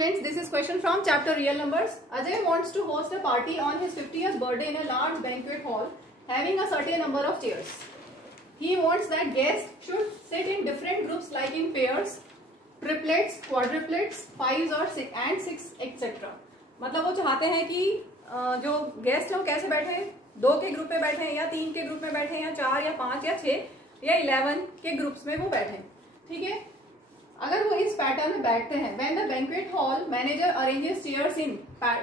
students, this is question from chapter Real Numbers. Ajay wants to host a party on his 50th birthday in a large banquet hall having a certain number of chairs. He wants that guests should sit in different groups like in pairs, triplets, quadruplets, fives और and six etc. मतलब वो चाहते हैं कि जो guest है वो कैसे बैठे हैं, 2 के ग्रुप में बैठे हैं या 3 के ग्रुप में बैठे हैं या 4 या 5 या 6 या 11 के ग्रुप्स में वो बैठे हैं. ठीक है, अगर वो इस पैटर्न में बैठते हैं, when the banquet hall manager arranges chairs in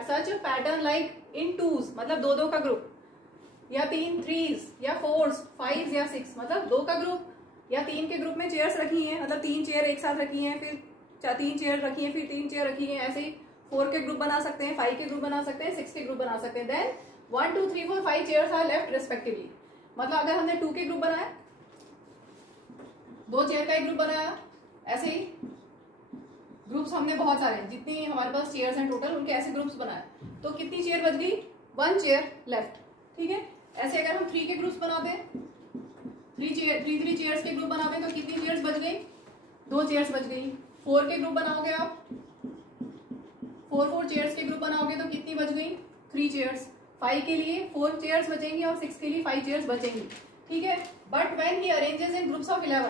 such a pattern like in twos, मतलब 2-2 का ग्रुप या 3 threes या 4s 5s या 6, मतलब 2 का ग्रुप या 3 के ग्रुप में चेयर्स रखी हैं, मतलब 3 चेयर एक साथ रखी हैं, फिर 3 चेयर रखी हैं, फिर 3 चेयर रखी हैं, ऐसे ही 4 के ग्रुप बना सकते हैं, 5 के ग्रुप बना सकते हैं, 6 के ग्रुप बना सकते हैं. Then 1 2 3 4 5 chairs are left respectively. मतलब अगर हमने 2 के ग्रुप बनाया, 2 चेयर का एक ग्रुप बनाया, ऐसे ही ग्रुप्स हमने बहुत सारे, जितनी हमारे पास चेयर्स हैं टोटल, उनके ऐसे ग्रुप्स बनाए, तो कितनी चेयर बच गई? 1 चेयर लेफ्ट. ठीक है, ऐसे अगर हम 3 के ग्रुप्स बनाते हैं, 3 चेयर्स के ग्रुप बनाते हैं, तो कितनी चेयर्स बच गई? 2 चेयर्स बच गई. 4 के ग्रुप बनाओगे आप, 4 चेयर्स के ग्रुप बनाओगे तो कितनी बच गई? 3 चेयर्स. 5 के लिए 4 चेयर्स बचेंगी और 6 के लिए 5 चेयर्स बचेंगी. ठीक है, but when he arranges in groups of 11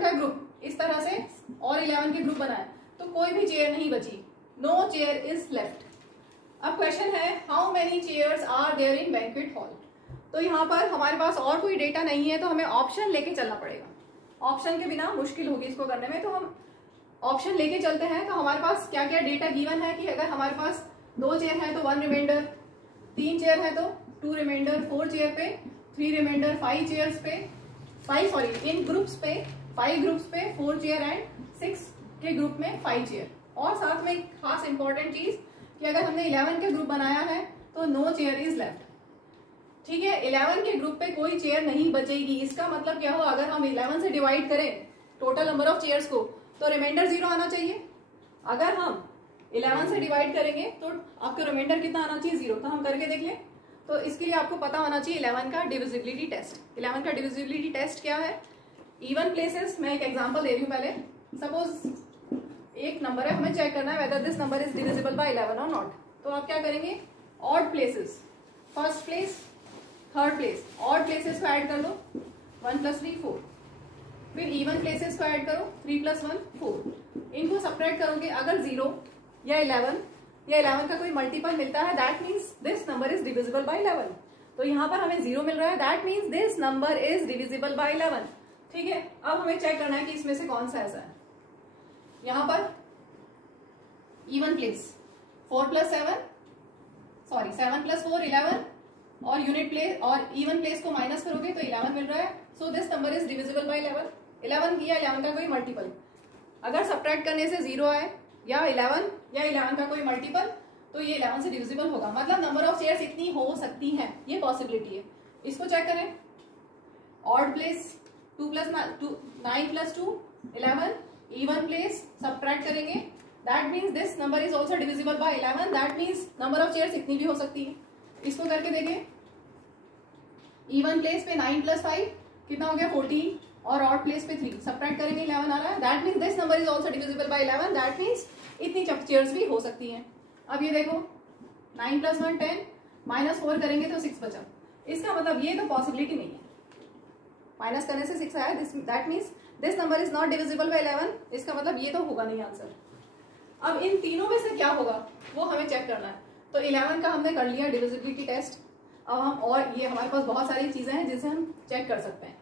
का ग्रुप इस तरह से और 11 के ग्रुप बनाए, तो कोई भी चेयर नहीं बची. No chair is left. अब क्वेश्चन है, how many chairs are there in banquet hall. तो यहाँ पर हमारे पास और कोई डेटा नहीं है, तो हमें ऑप्शन लेके चलना पड़ेगा. ऑप्शन के बिना मुश्किल होगी इसको करने में, तो हम ऑप्शन लेके चलते हैं. तो हमारे पास क्या क्या डेटा गिवन है कि अगर हमारे पास 2 चेयर है तो 1 रिमाइंडर, 3 चेयर है तो 2 रिमाइंडर, 4 चेयर पे 3 रिमाइंडर, 5 चेयर्स पे इन ग्रुप्स पे 5 ग्रुप्स पे 4 चेयर एंड 6 के ग्रुप में 5 चेयर. और साथ में एक खास इंपॉर्टेंट चीज कि अगर हमने 11 के ग्रुप बनाया है तो नो चेयर इज लेफ्ट. ठीक है, 11 के ग्रुप पे कोई चेयर नहीं बचेगी. इसका मतलब क्या हो, अगर हम 11 से डिवाइड करें टोटल नंबर ऑफ चेयर्स को, तो रिमाइंडर 0 आना चाहिए. अगर हम 11 से डिवाइड करेंगे तो आपका रिमाइंडर कितना आना चाहिए? 0. तो हम करके देख लें. तो इसके लिए आपको पता होना चाहिए 11 का डिविजिबिलिटी टेस्ट. 11 का डिविजिबिलिटी टेस्ट क्या है? Even places. मैं एक एग्जांपल दे रही हूँ पहले. सपोज एक नंबर है, हमें चेक करना है whether this number is divisible by 11 और नॉट. तो आप क्या करेंगे? Odd places, first place, third place, odd places को ऐड कर लो, 1 + 3 4. फिर इवन प्लेसेस को ऐड करो, 3 + 1 4. इनको सपरेट करोगे, अगर 0 या 11 का कोई मल्टीपल मिलता है, that means this number is divisible by 11. तो यहाँ पर हमें 0 मिल रहा है, that means this number is divisible by 11. ठीक है, अब हमें चेक करना है कि इसमें से कौन सा ऐसा है. यहां पर इवन प्लेस 7 + 4 11 और यूनिट प्लेस और इवन प्लेस को माइनस करोगे तो 11 मिल रहा है. So this number is divisible by 11. 11 की या 11 का कोई मल्टीपल अगर सब्ट्रैक्ट करने से 0 आए या 11 का कोई मल्टीपल, तो ये 11 से डिविजिबल होगा. मतलब नंबर ऑफ चेयर्स इतनी हो सकती हैं, ये पॉसिबिलिटी है. इसको चेक करें. Odd place 9 + 2 11. Even place subtract करेंगे, that means this number is also divisible by 11. That means number of chairs इतनी भी हो सकती है. इसको करके देखिए. इवन प्लेस पे 9 + 5 कितना हो गया? 14. और ऑड प्लेस पे 3 सब्ट्रैक्ट करेंगे, 11 आ रहा है. That means this number is also divisible by 11. That means इतनी चेयर्स भी हो सकती हैं. अब ये देखो, 9 + 1 10 -4 करेंगे तो 6 बचा. इसका मतलब ये तो पॉसिबिलिटी नहीं है. माइनस करने से 6 आया, that means this number is not divisible by 11. इसका मतलब ये तो होगा नहीं आंसर. अब इन तीनों में से क्या होगा वो हमें चेक करना है. तो 11 का हमने कर लिया डिविजिबिलिटी टेस्ट. अब हम और ये हमारे पास बहुत सारी चीजें हैं जिसे हम चेक कर सकते हैं.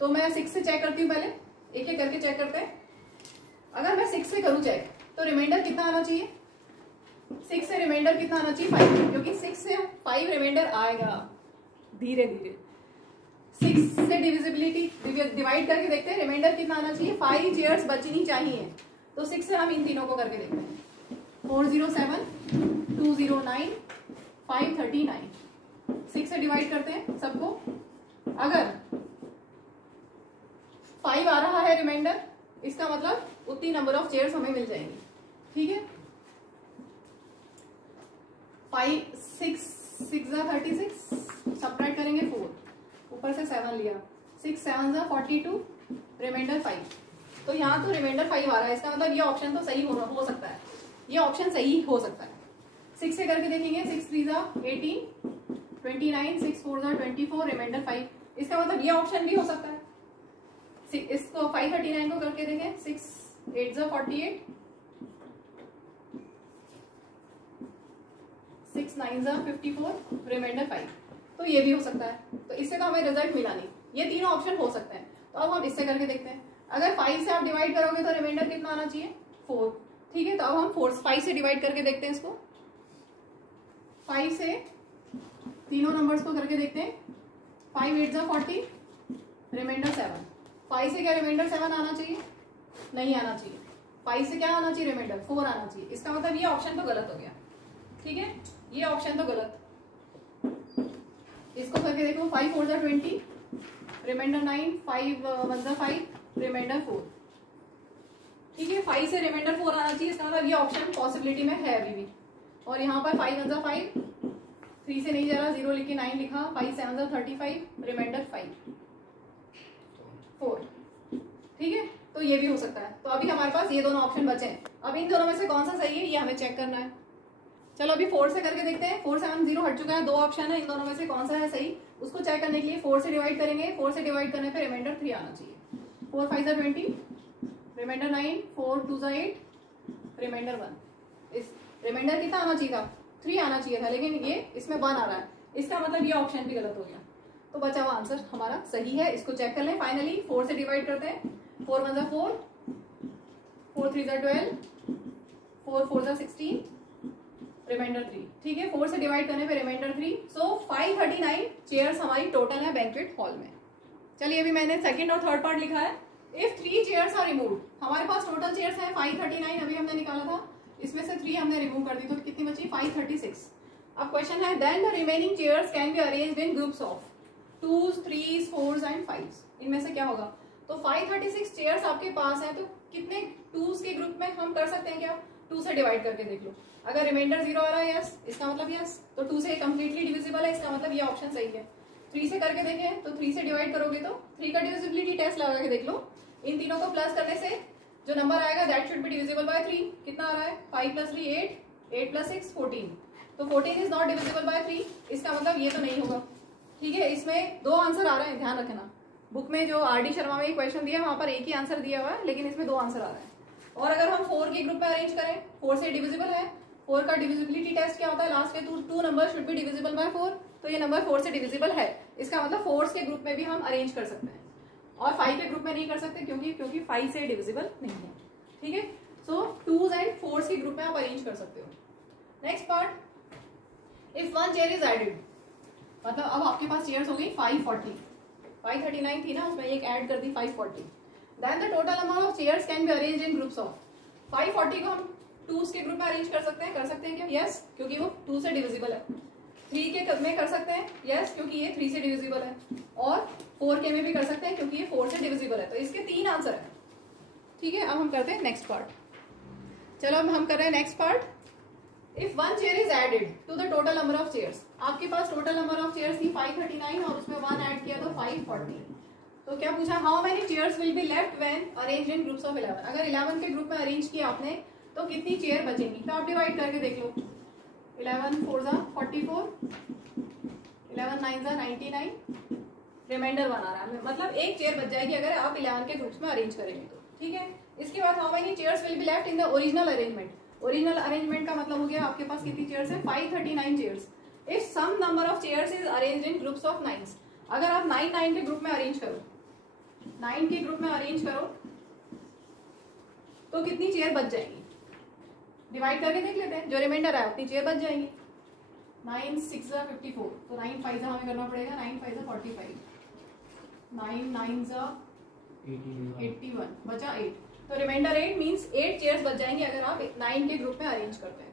तो मैं 6 से चेक करती हूँ. पहले एक एक करके चेक करते हैं. अगर मैं 6 से करूँ चेक, तो रिमाइंडर कितना आना चाहिए? 6 से रिमाइंडर कितना आना चाहिए? 5. क्योंकि 6 से 5 रिमाइंडर आएगा धीरे धीरे. 6 से डिविजिबिलिटी डिवाइड करके देखते हैं, रिमाइंडर कितना आना चाहिए? 5 चेयर्स बचनी चाहिए. तो 6 से हम इन तीनों को करके देखते हैं. 4 0 7 2 0 9 5 39. 6 से डिवाइड करते हैं सबको. अगर 5 आ रहा है रिमाइंडर, इसका मतलब उतनी नंबर ऑफ चेयर्स हमें मिल जाएंगी. ठीक है, 6 36 सब्ट्रैक्ट करेंगे 4, ऊपर से 7 लिया, 6 7 42, रिमाइंडर 5. तो यहाँ तो रिमाइंडर 5 आ रहा है, इसका मतलब ये ऑप्शन तो सही हो सकता है, ये ऑप्शन सही हो सकता है। 6 से करके देखेंगे, 6 3 18, 29, 6 4 24, रिमाइंडर 5, इसका मतलब ये ऑप्शन भी हो सकता है। इसको 539 को करके देखें, 6 8 48, 6 9 54, रिमाइंडर 5, तो ये भी हो सकता है। तो इससे तो हमें रिजल्ट मिला नहीं, ये तीनों ऑप्शन हो सकते हैं। तो अब हम इससे करके देखते हैं। अगर 5 से आप डिवाइड करोगे तो रिमाइंडर कितना आना चाहिए, 4, ठीक है। तो अब हम 5 से डिवाइड करके देखते हैं इसको। 5 से तीनों नंबर्स को करके देखते हैं। 5 8 40, रिमाइंडर 7। 5 से क्या रिमाइंडर 7 आना चाहिए, नहीं आना चाहिए। 5 से क्या आना चाहिए, रिमाइंडर 4 आना चाहिए। इसका मतलब ये ऑप्शन तो गलत हो गया, ठीक है, ये ऑप्शन तो गलत। इसको करके देखो, 5 4 20, रिमाइंडर 9, 5 1 5, रिमाइंडर 4, ठीक है। 5 से रिमाइंडर 4 आना चाहिए, इसका मतलब ये ऑप्शन पॉसिबिलिटी में है अभी भी। और यहाँ पर 5 1 5, 3 से नहीं जा रहा, 0 लिख के 9 लिखा, 5 7 35, रिमाइंडर 5 4, ठीक है। तो ये भी हो सकता है। तो अभी हमारे पास ये दोनों ऑप्शन बचे हैं। अब इन दोनों में से कौन सा सही है ये हमें चेक करना है। चलो अभी 4 से करके देखते हैं। 4 7 0 हट चुका है, 2 ऑप्शन है, इन दोनों में से कौन सा है सही, उसको चेक करने के लिए 4 से डिवाइड करेंगे। 4 से डिवाइड करने पे रिमाइंडर 3 आना चाहिए। 4 5 20, रिमाइंडर 9, 4 2 8, रिमाइंडर 1। इस रिमाइंडर कितना आना चाहिए था, 3 आना चाहिए था, लेकिन ये इसमें 1 आ रहा है, इसका मतलब ये ऑप्शन भी गलत हो गया। तो बचा हुआ आंसर हमारा सही है, इसको चेक कर लें। फाइनली 4 से डिवाइड करते हैं। 4 1 4, 4 3 12, 4 4 16, रिमाइंडर 3, ठीक है। 4 से डिवाइड करने पे रिमाइंडर 3। सो 539 चेयर्स हमारी टोटल है बैंक्वेट हॉल में। चलिए अभी मैंने सेकंड और थर्ड पार्ट लिखा है। इफ 3 चेयर्स आर रिमूव्ड, हमारे पास टोटल चेयर्स है 539, अभी हमने निकाला था, इसमें से 3 हमने रिमूव कर दी, तो कितनी बची, 536। अब क्वेश्चन है, then the remaining chairs can be arranged in groups of 2s 3s 4s and 5s। इनमें से क्या होगा, तो 536 चेयर्स आपके पास है, तो कितने 2s के ग्रुप में हम कर सकते हैं क्या, 2 से डिवाइड करके देख लो। अगर रिमाइंडर 0 आ रहा है, यस, इसका मतलब यस, तो 2 से कंप्लीटली डिविजिबल है, इसका मतलब ये ऑप्शन सही है। 3 से करके देखें, तो 3 से डिवाइड करोगे तो 3 का डिविजिबिलिटी टेस्ट लगा के देख लो। इन तीनों को प्लस करने से जो नंबर आएगा that should be divisible by 3। कितना आ रहा है, 5 + 3 8, 8 + 6 14, तो 14 इज नॉट डिविजिबल बाय 3, इसका मतलब ये तो नहीं होगा, ठीक है। इसमें 2 आंसर आ रहे हैं, ध्यान रखना। बुक में जो RD शर्मा में क्वेश्चन दिया है वहां पर एक ही आंसर दिया हुआ है, लेकिन इसमें 2 आंसर आ रहे हैं। और अगर हम 4 के ग्रुप में अरेंज करें, 4 से डिविजिबल है, 4 का डिविजिबिलिटी टेस्ट क्या होता है, लास्ट के 2 number should be divisible by 4, तो ये नंबर 4 से डिविजिबल है, इसका मतलब 4 के ग्रुप में भी हम अरेंज कर सकते हैं। और 5 के ग्रुप में नहीं कर सकते, क्योंकि 5 से डिविजिबल नहीं है, ठीक है। सो 2s एंड 4s के ग्रुप में आप अरेंज कर सकते हो। Next part, if 1 chair is added, मतलब अब आपके पास चेयर्स हो गई 540, 539 थी ना, उसमें एक ऐड कर दी 540। Then the total number of chairs can be arranged in groups of 540 को हम 2s के ग्रुप में अरेंज कर सकते हैं क्या, यस, क्योंकि वो 2 से डिविजिबल है। 3 के में कर सकते हैं, यस, क्योंकि ये 3 से डिविजिबल है। और 4 के में भी कर सकते हैं, क्योंकि ये 4 से डिविजिबल है। तो इसके 3 आंसर है, ठीक है। अब हम करते हैं नेक्स्ट पार्ट। चलो अब हम कर रहे हैं next part. If 1 chair is added to the total number of chairs, आपके पास टोटल नंबर ऑफ चेयर्स थी 539 और उसमें 1 ऐड किया तो 540। तो क्या पूछा, how many chairs will be left when arranged in groups of 11। अगर 11 के ग्रुप में अरेंज किया आपने तो कितनी चेयर बचेंगी, तो आप डिवाइड करके देख लो। 11 4 44, 11 9 99, रिमाइंडर 1 आ रहा है, मतलब एक चेयर बच जाएगी अगर आप 11 के ग्रुप्स में अरेंज करेंगे तो, ठीक है। इसके बाद how many chairs will be left in the original arrangement. Original arrangement का मतलब हो गया आपके पास कितनी चेयर्स है, 539 chairs. If some number of chairs is arranged in groups of 9s, अगर आप 9 के ग्रुप में अरेंज करो, 9 के ग्रुप में अरेंज करो तो कितनी चेयर बच जाएंगी, डिवाइड करके देख लेते हैं। जो रिमाइंडर है उतनी चेयर बच जाएंगी। 9 6 54, तो 9 5 हमें करना पड़ेगा, 9 5 45, 9 9 81, बचा 8, तो रिमाइंडर 8 मींस 8 चेयर्स बच जाएंगी अगर आप 9 के ग्रुप में अरेंज करते हैं।